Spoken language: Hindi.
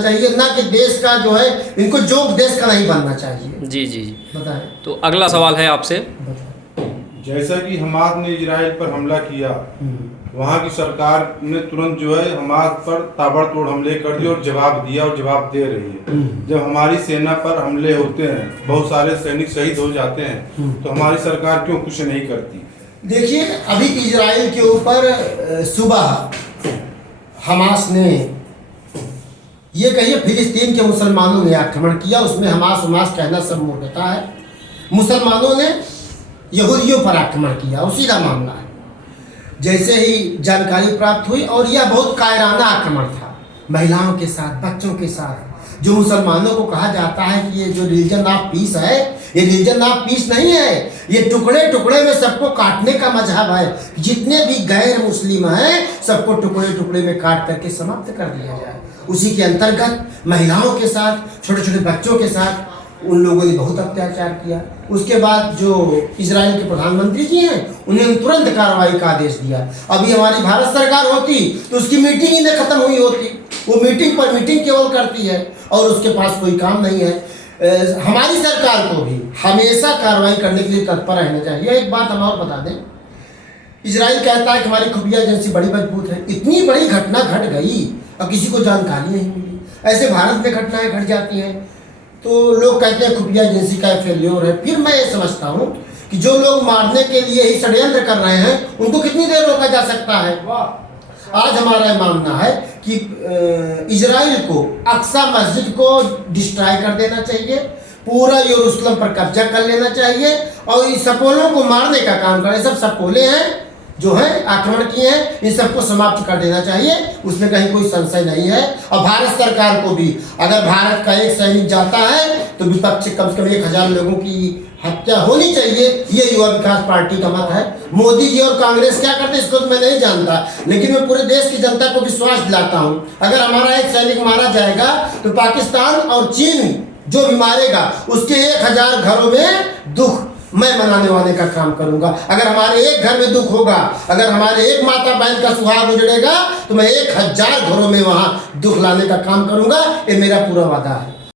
चाहिए, ना कि देश का जो है इनको जोक देश का नहीं बनना चाहिए। जी जी जी। बताएं। तो अगला सवाल है आपसे। जैसा कि हमास ने इजराइल पर हमला किया, वहाँ की सरकार ने तुरंत जो है हमास पर ताबड़तोड़ हमले कर दिए और जवाब दिया और जवाब दे रही है। जब हमारी सेना पर हमले होते हैं, बहुत सारे सैनिक शहीद हो जाते हैं, तो हमारी सरकार क्यों कुछ नहीं करती? देखिए, अभी इजराइल के ऊपर सुबह हमास ने ये कहिए फिलिस्तीन के मुसलमानों ने आक्रमण किया। उसमें हमास कहना सब मूर्खता है। मुसलमानों ने यहूदियों पर आक्रमण किया, उसी का मामला है। जैसे ही जानकारी प्राप्त हुई, और यह बहुत कायराना आक्रमण था, महिलाओं के साथ, बच्चों के साथ। जो मुसलमानों को कहा जाता है कि ये जो रिलीजन ऑफ पीस है, ये रिलीजन ऑफ पीस नहीं है, ये टुकड़े टुकड़े में सबको काटने का मजहब है। जितने भी गैर मुस्लिम हैं सबको टुकड़े टुकड़े में काट करके समाप्त कर दिया जाए। उसी के अंतर्गत महिलाओं के साथ, छोटे छोटे बच्चों के साथ उन लोगों ने बहुत अत्याचार किया। उसके बाद जो इजराइल के प्रधानमंत्री जी हैं, उन्होंने तुरंत कार्रवाई का आदेश दिया। अभी हमारी भारत सरकार होती तो उसकी मीटिंग ही नहीं खत्म हुई होती। वो मीटिंग पर मीटिंग केवल करती है और उसके पास कोई काम नहीं है। हमारी सरकार को भी हमेशा कार्रवाई करने के लिए तत्पर रहना चाहिए। एक बात हम और बता दें, इजराइल कहता है कि हमारी खुफिया एजेंसी बड़ी मजबूत है। इतनी बड़ी घटना घट गई और किसी को जानकारी नहीं मिली। ऐसे भारत में घटनाएं घट जाती हैं तो लोग कहते हैं खुफिया एजेंसी का फेल्योर है। फिर मैं ये समझता हूँ कि जो लोग मारने के लिए ही षड्यंत्र कर रहे हैं उनको कितनी देर रोका जा सकता है। आज हमारा मानना है कि इजराइल को अक्सा मस्जिद को डिस्ट्रॉय कर देना चाहिए, पूरा यरूशलेम पर कब्जा कर लेना चाहिए और इन सपोलों को मारने का काम करें। सब सपोले हैं जो है आक्रमण किए हैं, इन सबको समाप्त कर देना चाहिए। उसमें कहीं कोई संशय नहीं है। और भारत सरकार को भी, अगर भारत का एक सैनिक जाता है तो विपक्ष कम से कम 1000 लोगों की हत्या होनी चाहिए। ये युवा विकास पार्टी का मत है। मोदी जी और कांग्रेस क्या करते इसको तो मैं नहीं जानता, लेकिन मैं पूरे देश की जनता को विश्वास दिलाता हूँ, अगर हमारा एक सैनिक मारा जाएगा तो पाकिस्तान और चीन जो भी मारेगा उसके 1000 घरों में दुख मैं मनाने वाले का काम करूंगा। अगर हमारे एक घर में दुख होगा, अगर हमारे एक माता बहन का सुहाग उजड़ेगा तो मैं 1000 घरों में वहां दुख लाने का काम करूंगा। ये मेरा पूरा वादा है।